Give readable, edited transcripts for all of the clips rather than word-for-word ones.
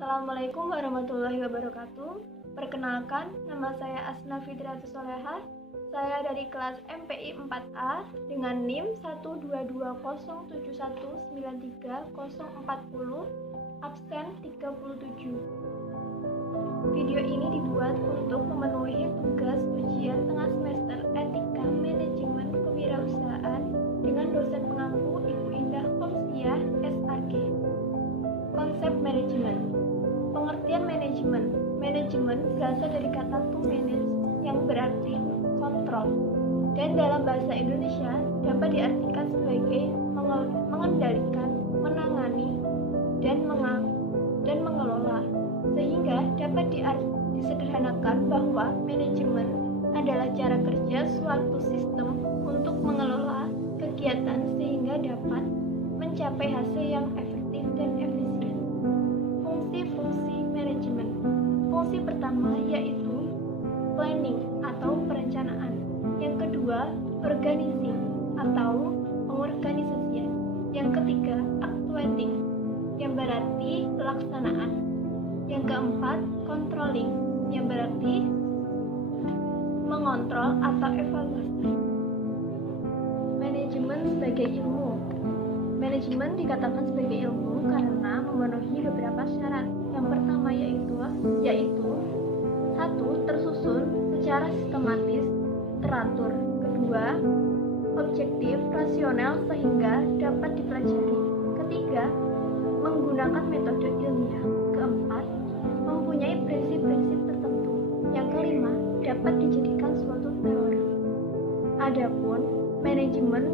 Assalamualaikum warahmatullahi wabarakatuh. Perkenalkan, nama saya Asna Fitriatus Solehah. Saya dari kelas MPI 4A dengan NIM 12207193040, absen 37. Video ini dibuat untuk memenuhi tugas ujian tengah semester Etika Manajemen Kewirausahaan dengan dosen pengampu Ibu Indah Komsiah, SAG. Konsep manajemen. Pengertian manajemen. Manajemen berasal dari kata to manage yang berarti kontrol, dan dalam bahasa Indonesia dapat diartikan sebagai mengendalikan, menangani, dan mengelola. Sehingga dapat disederhanakan bahwa manajemen adalah cara kerja suatu sistem untuk mengelola kegiatan sehingga dapat mencapai hasil yang efektif dan efisien. Fungsi-fungsi manajemen. Fungsi pertama yaitu planning atau perencanaan. Yang kedua, organizing atau pengorganisasian. Yang ketiga, actuating yang berarti pelaksanaan. Yang keempat, controlling yang berarti mengontrol atau evaluasi. Manajemen sebagai ilmu. Manajemen dikatakan sebagai ilmu karena memenuhi beberapa syarat. Yang pertama yaitu 1. Tersusun secara sistematis, teratur. Kedua, objektif, rasional sehingga dapat dipelajari. Ketiga, menggunakan metode ilmiah. Keempat, mempunyai prinsip-prinsip tertentu. Yang kelima, dapat dijadikan suatu teori. Adapun manajemen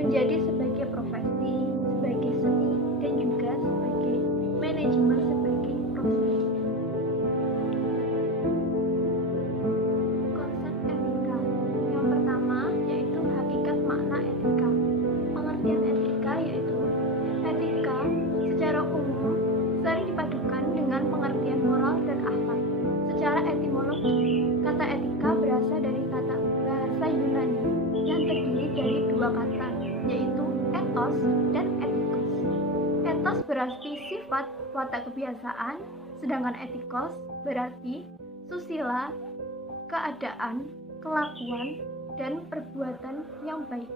menjadi sebagai profesi, sebagai seni, dan juga sebagai manajemen sebagai proses. Konsep etika. Yang pertama yaitu hakikat makna etika. Pengertian etika yaitu etika secara umum sering dipadukan dengan pengertian moral dan akhlak. Secara etimologi, kata etika berasal dari kata bahasa Yunani yang terdiri dari dua kata, yaitu ethos dan etikos. Ethos berarti sifat watak kebiasaan, sedangkan etikos berarti susila, keadaan, kelakuan, dan perbuatan yang baik.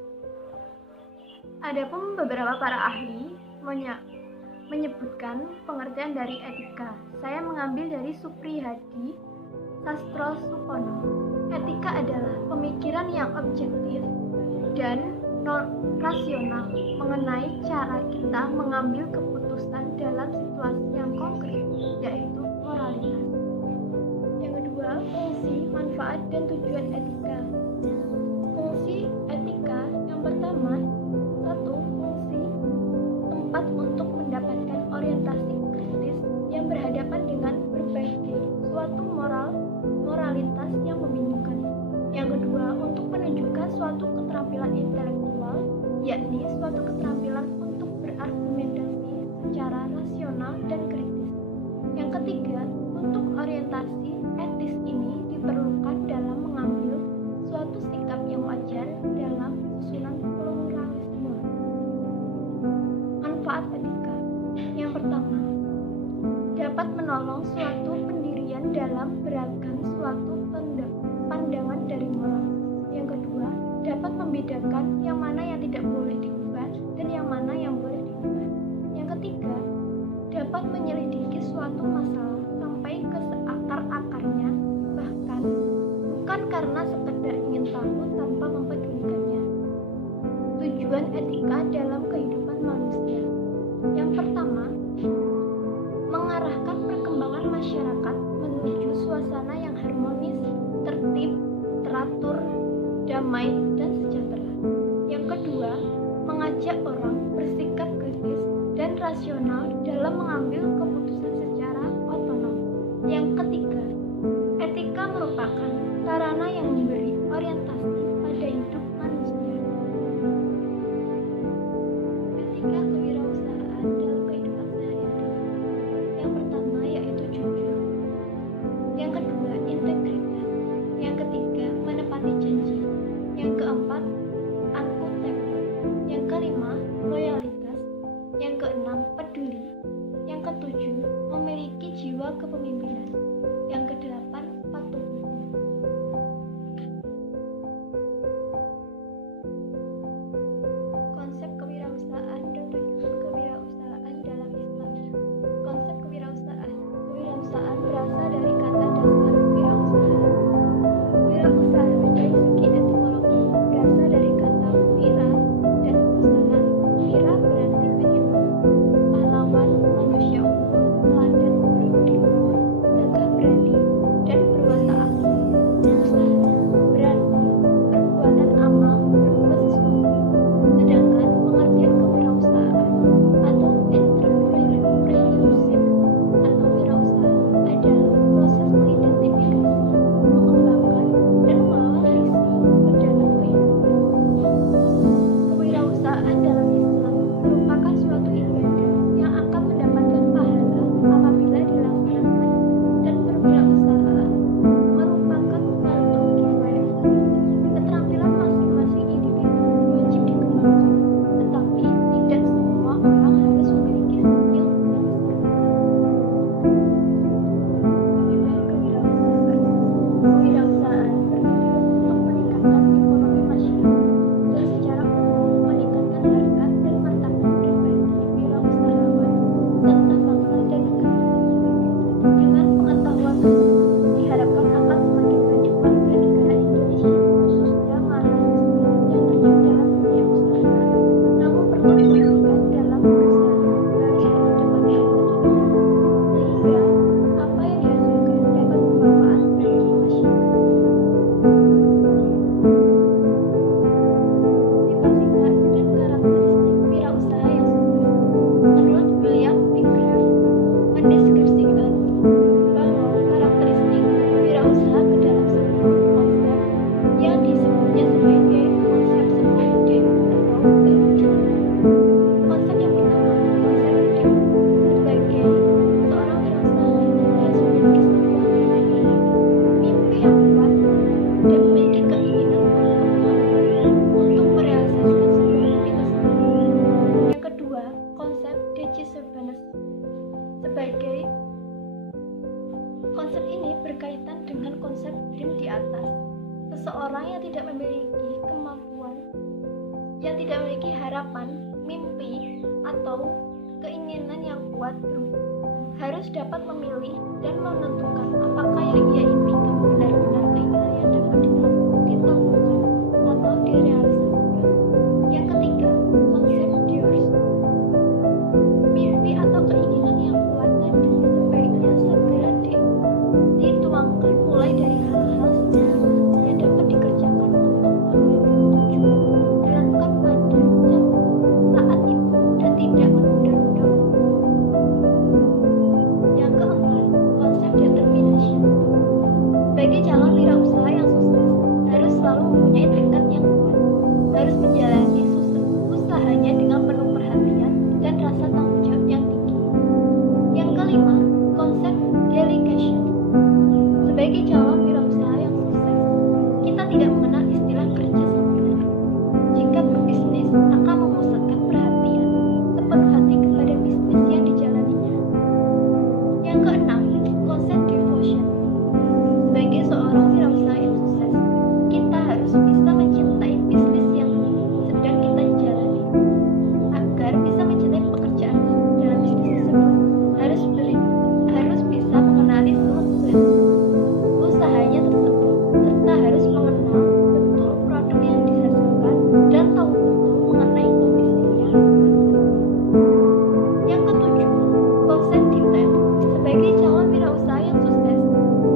Adapun beberapa para ahli menyebutkan pengertian dari etika. Saya mengambil dari Supriyadi Sastrosupono. Etika adalah pemikiran yang objektif dan rasional mengenai cara kita mengambil keputusan dalam situasi yang konkret, yaitu moralitas. Yang kedua, fungsi, manfaat, dan tujuan etika. Fungsi etika yang pertama, 1. Fungsi tempat untuk mendapatkan orientasi kritis yang berhadapan dengan berbagai suatu moralitas yang membingungkan. Yang kedua, untuk menunjukkan suatu keterampilan intelektual, yakni suatu keterampilan untuk berargumentasi secara rasional dan kritis. Yang ketiga, untuk orientasi etis ini diperlukan dalam mengambil suatu sikap yang wajar dalam susunan pluralisme. Manfaat etika. Yang pertama, dapat menolong suatu pendirian dalam beragam suatu pandangan dari moral. Yang kedua, dapat membedakan yang mana yang tidak boleh diubah dan yang mana yang boleh diubah. Yang ketiga, dapat menyelidiki suatu masalah sampai ke seakar-akarnya, bahkan bukan karena sekedar ingin tahu tanpa mempedulikannya. Tujuan etika dalam kehidupan manusia. Yang pertama, mengarahkan perkembangan masyarakat menuju suasana yang harmonis, tertib, teratur, damai, dan sejahtera. Yang kedua, mengajak orang bersikap kritis dan rasional dalam mengambil keputusan secara otonom. Yang ketiga, etika merupakan sarana yang memberi orientasi pada hidup manusia. Etika kewirausahaan dalam kehidupan sehari-hari. Yang pertama yaitu jujur. Yang kedua, integritas. Yang ketiga, menepati janji. Yang keempat, akutabel. Yang kelima, loyalitas. Yang keenam, peduli. Yang ketujuh, memiliki atau keinginan yang kuat harus dapat memilih dan menentukan apakah yang ia impikan benar-benar keinginan yang dapat ditaklukkan atau direalisasikan. Yang ketiga, konsep DOORS. Mimpi atau keinginan yang kuat tadi sebaiknya segera dituangkan mulai dari hal-hal sederhana yang dapat dikerjakan untuk menuju tujuan, dilakukan pada saat itu dan tidak menunda-nunda. Yang keempat, konsep determination. Sebagai calon wirausaha yang sukses, harus selalu mempunyai tekad yang kuat, harus menjalani usahanya dengan penuh perhatian dan rasa tanggung jawab yang tinggi. Yang kelima, konsep delegation. Sebagai calon wirausaha yang sukses, kita tidak mengenal istilah kerja sambilan. Jika berbisnis akan memusatkan perhatian sepenuh hati kepada bisnis yang dijalaninya. Yang keenam, konsep devotion. Sebagai seorang wirausaha yang sukses, kita harus bisa mencintai bisnis yang sedang kita jalani. Agar bisa mencintai pekerjaan dalam bisnis tersebut, harus bisa mengenali seluk-beluk usahanya tersebut, serta harus mengenal betul produk yang dihasilkan dan tahu betul mengenai kondisinya. Yang ketujuh, konsep detail. Sebagai calon wirausaha yang sukses,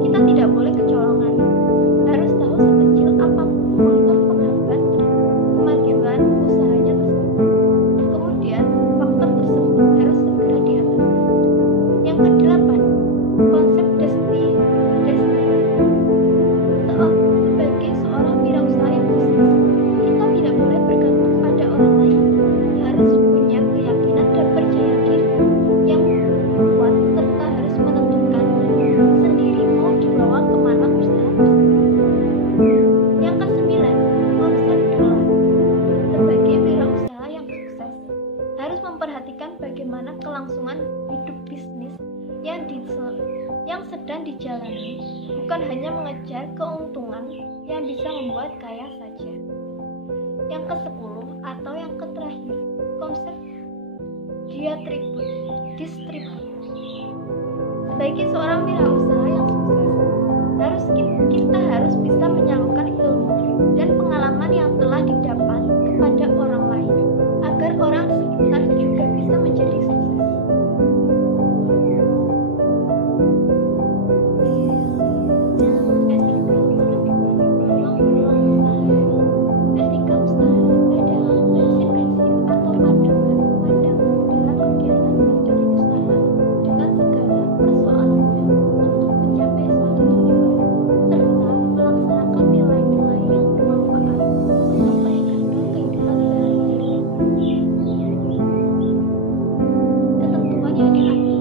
kita tidak boleh kecolongan. Harus tahu sekecil apapun faktor penghambat kemajuan usahanya tersebut. Kemudian, faktor tersebut harus segera diatasi. Yang kedelapan, konsep destiny. Sebagai seorang wirausaha yang sukses, kita tidak boleh bergantung pada orang lain. Harus punya keyakinan dan percaya diri yang kuat, serta harus menentukan sendiri mau dibawa kemana usaha tersebut. Yang kesembilan, konsep dolar. Sebagai wirausaha yang sukses, harus memperhatikan bagaimana kelangsungan hidup bisnis yang sedang dijalani, bukan hanya mengejar keuntungan yang bisa membuat kaya saja. Yang ke-10 atau yang terakhir, konsep distribute. Sebagai seorang wirausaha yang sukses, kita harus bisa menyalurkan ilmu dan pengalaman yang telah didapat kepada orang lain, agar orang sekitar juga bisa menjadi sukses. Etika usaha adalah prinsip-prinsip atau pandangan dalam kegiatan bidang usaha dengan segala persoalannya untuk mencapai suatu tujuan, serta melaksanakan nilai-nilai yang bermanfaat untuk meningkatkan kehidupan sehari-hari. Ketentuan yang diatur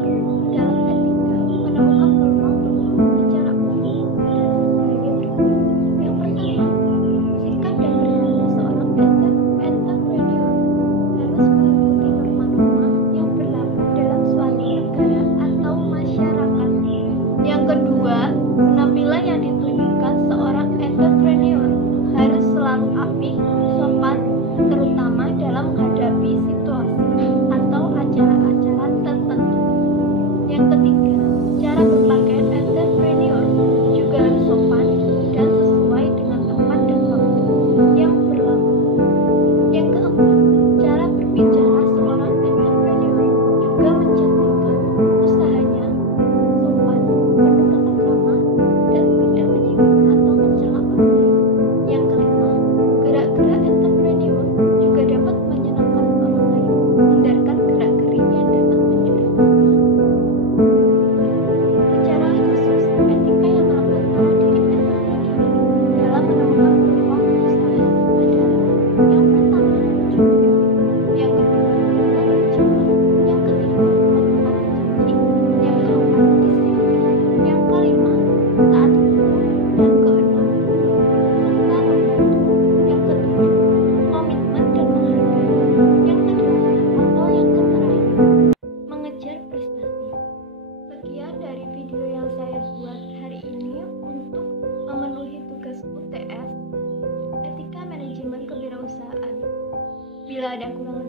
dalam etika menemukan peluang-peluang secara umum adalah sebagai berikut. Yang pertama, sikap dan perilaku seorang entrepreneur harus mengikuti norma-norma yang berlaku dalam suatu negara atau masyarakat. Yang kedua, penampilan yang ditunjukkan seorang entrepreneur harus selalu apik, sopan, terutama dalam menghadapi situasi atau acara-acara tertentu. Yang ketiga, cara berpakaian entrepreneur juga harus sopan dan sesuai dengan tempat dan waktu yang berlaku. Yang keempat, cara berbicara seorang entrepreneur juga mencerminkan usahanya sopan, penuh tata krama, dan tidak menyinggung atau mencela orang lain. Yang kelima, gerak-gerak entrepreneur juga dapat menyenangkan orang lain, hindarkan gerak-gerik yang dapat mencuri perhatian. Secara khusus, etika yang melekat pada diri entrepreneur dalam menemukan peluang usaha adalah: yang pertama, jujur; yang kedua, bertanggung jawab; yang ketiga, menepati janji; yang keempat, disiplin; yang kelima, taat hukum; yang keenam, suka membantu; yang ketujuh, komitmen dan menghargai; yang kedelapan atau yang terakhir, mengejar prestasi. Sekian dari video yang saya buat hari ini untuk memenuhi tugas UTS Etika Manajemen Kewirausahaan. Bila ada kurang